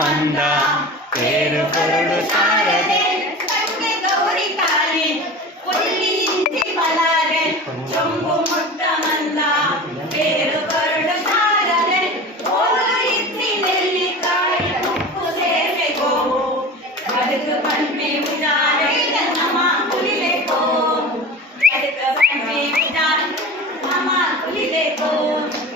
మంద పేరు కరుడు సారదే Oh.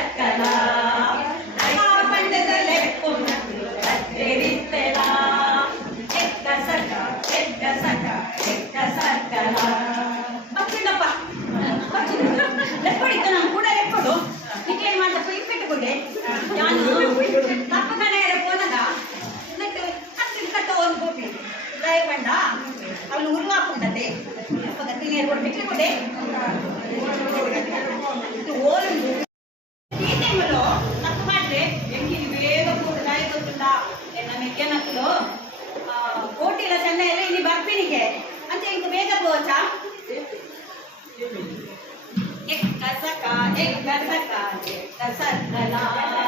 ఆదాయం వెళ్ళా వాళ్ళు ఊరు కాకుండా ఏ కసక ఏ కసక ఏ కసక నా